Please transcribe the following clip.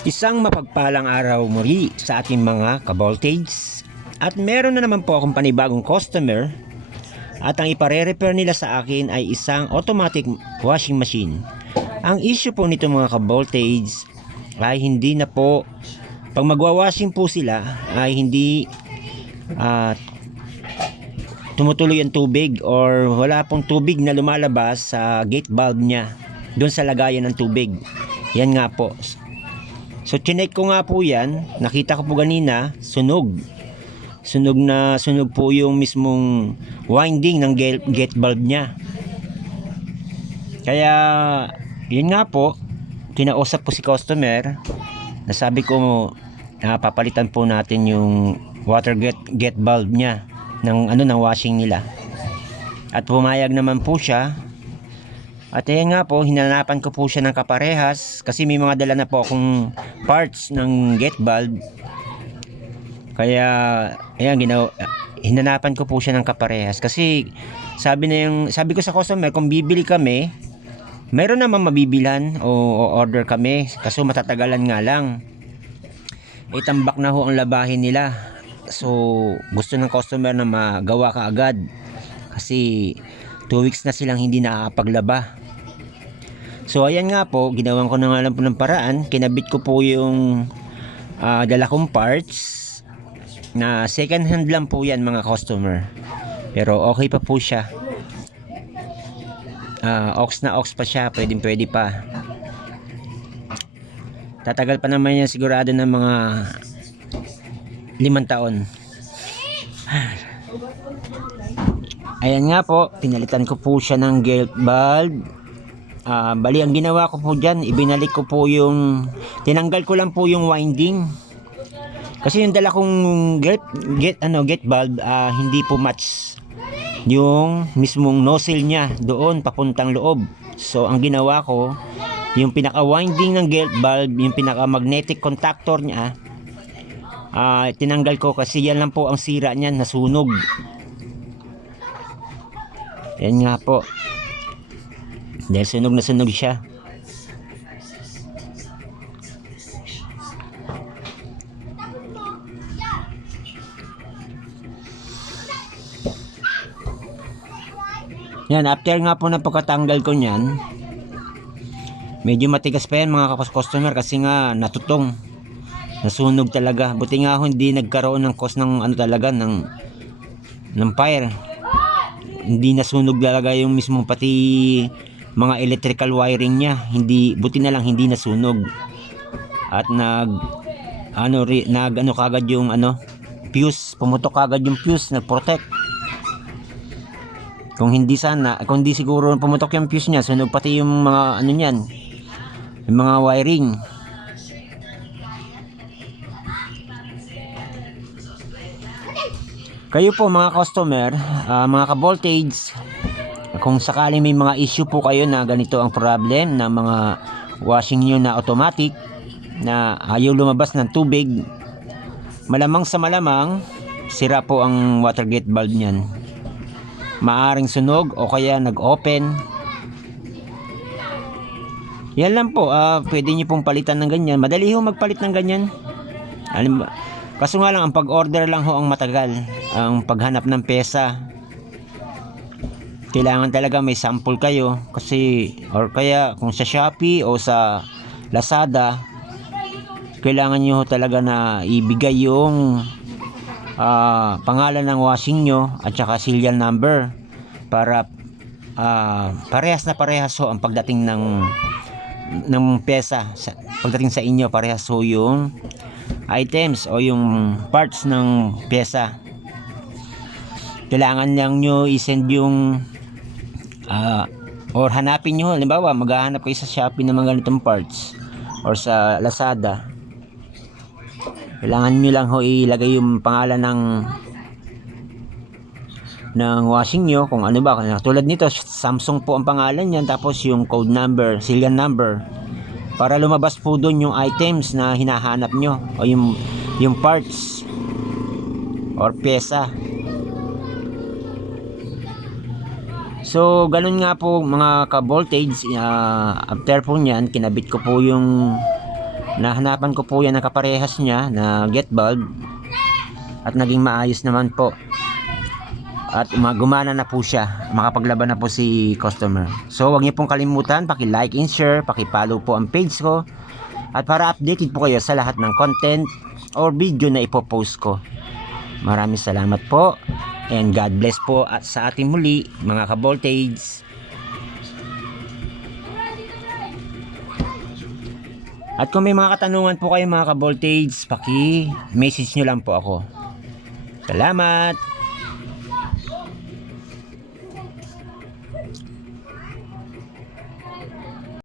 Isang mapagpalang araw muli sa ating mga ka-voltage. At meron na naman po akong panibagong customer at ang ipare-repair nila sa akin ay isang automatic washing machine. Ang issue po nito mga ka-voltage ay hindi na po, pag magwa-washing po sila ay hindi tumutuloy ang tubig or wala pong tubig na lumalabas sa gate valve niya doon sa lagayan ng tubig. Yan nga po. So chinek ko nga po yan, nakita ko po kanina, sunog po yung mismong winding ng gate valve niya. Kaya yun nga po, kinausap ko si customer, nasabi ko papalitan po natin yung water gate valve niya ng washing nila. At pumayag naman po siya. At ayan nga po, hinanapan ko po siya ng kaparehas kasi may mga dala na po akong parts ng gate valve. Kaya ayan, hinanapan ko po siya ng kaparehas kasi sabi ko sa customer, kung bibili kami, meron naman mabibilhan o order kami kasi matatagalan nga lang. Tambak na ho ang labahin nila. So gusto ng customer na magawa kaagad kasi 2 weeks na silang hindi nakakapaglaba. So ayan nga po, ginawan ko na nga lang po ng paraan. Kinabit ko po yung dala kong parts na second hand lang po yan mga customer, pero okay pa po siya. Aux na aux pa siya, pwede pa. Tatagal pa naman yan sigurado ng mga 5 taon. Ayan nga po, pinalitan ko po siya ng gate valve. Bali ang ginawa ko po dyan, ibinalik ko po tinanggal ko lang po yung winding. Kasi yung dala kong gate valve, hindi po match yung mismong nozzle niya doon papuntang loob. So ang ginawa ko, yung pinaka winding ng gate valve, yung pinaka magnetic contactor niya, tinanggal ko kasi yan lang po ang sira niyan, nasunog. Yan nga po, dahil sunog na sunog siya. Yan, after nga po na pagkatanggal ko niyan, medyo matigas pa yan mga customer kasi nga natutong, nasunog talaga. Buti nga hindi nagkaroon ng cause ng ng fire. Hindi nasunog talaga yung mismong pati mga electrical wiring niya. Buti na lang hindi nasunog. At kagad yung fuse, pumutok kagad yung fuse, nagprotect. Kung hindi siguro pumutok yung fuse niya, sunog pati yung mga niyan, yung mga wiring. Kayo po mga customer, mga ka-voltage, kung sakaling may mga issue po kayo na ganito ang problem na mga washing nyo na automatic na ayaw lumabas ng tubig, malamang sa malamang sira po ang water gate valve niyan. Maaring sunog o kaya nag-open. Yan lang po, pwede nyo pong palitan ng ganyan. Madali ho magpalit ng ganyan. Kaso nga lang, ang pag-order lang ho ang matagal. Ang paghanap ng pesa, kailangan talaga may sample kayo. Kasi, or kaya kung sa Shopee o sa Lazada, kailangan nyo talaga na ibigay yung pangalan ng washing nyo at saka serial number para parehas ho ang pagdating ng pesa. Pagdating sa inyo, parehas ho yung items o yung parts ng pesa. Kailangan lang nyo isend yung or hanapin nyo, halimbawa maghahanap kayo sa Shopee ng mga ganitong parts or sa Lazada, kailangan nyo lang ho ilagay yung pangalan ng washing nyo, kung ano ba, tulad nito Samsung po ang pangalan niyan, tapos yung code number, serial number, para lumabas po doon yung items na hinahanap nyo o yung parts or pyesa. So ganun nga po mga ka-voltage. After po nyan, kinabit ko po yung Nahanapan ko po yan ng kaparehas niya na get bulb at naging maayos naman po. At gumana na po siya. Makapaglaban na po si customer. So huwag niyo pong kalimutan, paki-like and share, paki-follow po ang page ko. At para updated po kayo sa lahat ng content or video na ipopost ko. Maraming salamat po. And God bless po at sa ating muli mga ka-voltage. At kung may mga katanungan po kayo mga ka-voltage, paki-message nyo lang po ako. Salamat!